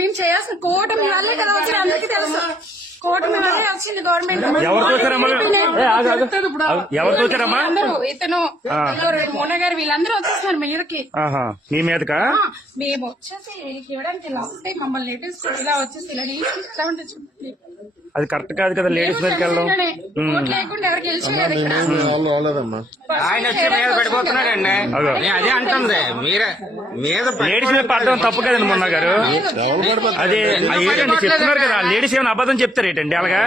మేము చేయాల్సిన కూటమి వల్లే కదా వచ్చింది, అందరికీ తెలుసు. కూటమి వల్లే వచ్చింది గవర్నమెంట్. అందరూ ఇతను మోన గారు వీళ్ళందరూ వచ్చేస్తున్నారు మీదకి. మీ మీదకా? మేము వచ్చేసి ఇవ్వడానికి లాస్ట్ టైం మమ్మల్ని లేటెస్ట్ ఇలా వచ్చేసి ఇలా చెప్పండి. అది కరెక్ట్ కాదు కదా, లేడీస్ మీదకి వెళ్ళడం. లేకుండా ఎవరు గెలిచలేదు. ఆయన వచ్చి మీద పడిపోతున్నాడండి, అదే అంటుంది. మీరే మీద లేడీస్ మీద పడడం తప్పు కదండి మొన్న గారు. అది ఏంటండి చెప్తున్నారు కదా, లేడీస్ ఏమైనా అబద్ధం చెప్తారు ఏంటండి అలాగా?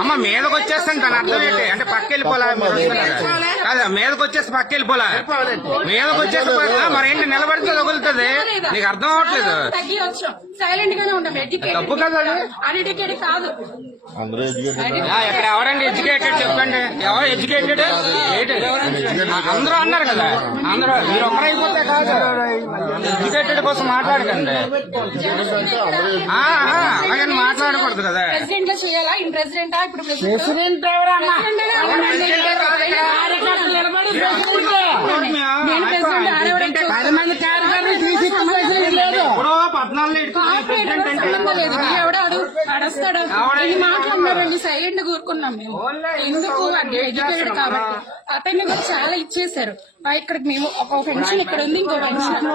అమ్మ మీదకి వచ్చేస్తాను తన అర్థం ఏంటి అంటే పక్క వెళ్ళిపోలా, కాదా మీదకి వచ్చేసి పక్క వెళ్ళిపోలా, మీదకి వచ్చేసి మరేంటి నిలబడితే తగులుతుంది, నీకు అర్థం అవ్వట్లేదు. సైలెంట్ గానే ఉంటాం. తప్పు కదా, అన్ఎడ్యుకేటెడ్ కాదు. ఇక్కడ ఎవరండి ఎడ్యుకేటెడ్ చెప్పండి, ఎవరు ఎడ్యుకేటెడ్? అందరూ అన్నారు కదా, అందరూ మీరు ఒక్కరైపోతే కాదు, ఎడ్యుకేటెడ్ కోసం మాట్లాడకండి. అలాగని మాట్లాడకూడదు కదా. ప్రెసిడెంట్ లో చేయాలా? ఇన్ ప్రెసిడెంటా? ఇప్పుడు ప్రెసిడెంట్ మాట్లాడినారండి, సైలెంట్ కూరుకున్నాం మేము. ఎందుకు అంటే ఎడ్యుకేటెడ్ కాబట్టి అతన్ని కూడా చాలా ఇచ్చేసారు. ఇక్కడ మేము ఒక పెన్షన్ ఇక్కడ ఉంది, ఇంకో పెన్షన్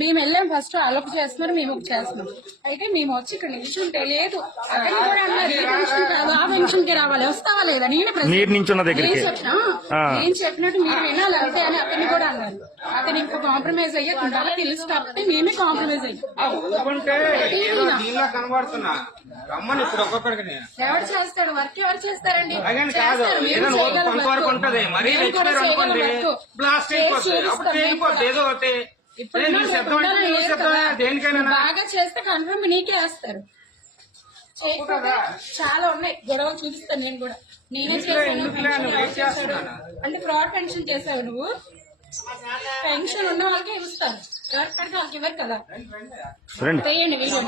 మేము వెళ్ళాం. ఫస్ట్ అలొక చేస్తున్నారు, మేము ఒక చేస్తున్నాం. అయితే మేము వచ్చి ఇక్కడ నిల్చుంటే లేదు, అతన్ని కూడా అన్నారు ఏ పెన్షన్ కాదు ఆ పెన్షన్ కి రావాలి, వస్తావా లేదా? నేను చెప్పినట్టు మీరు వినాలి అంతే అని అతన్ని కూడా అన్నారు. అతను ఇంకో కాంప్రమైజ్ అయ్యే ఉండాలి తెలుసు కాబట్టి మేమే కాంప్రమైజ్ అయ్యాం. ఎవరు చేస్తాడు వర్క్? ఎవరు చేస్తారండి? బాగా చేస్తే కన్ఫర్మ్ నీకే వేస్తారు. చాలా ఉన్నాయి గొడవలు, చూపిస్తాను నేను కూడా. నేనే చేశాను అంటే ఫ్రాడ్ పెన్షన్ చేసావు నువ్వు. పెన్షన్ ఉన్న వాళ్ళకే ఇస్తాను, ఎవరికి పడితే వాళ్ళకి ఇవ్వరు కదా. చేయండి వీడియో.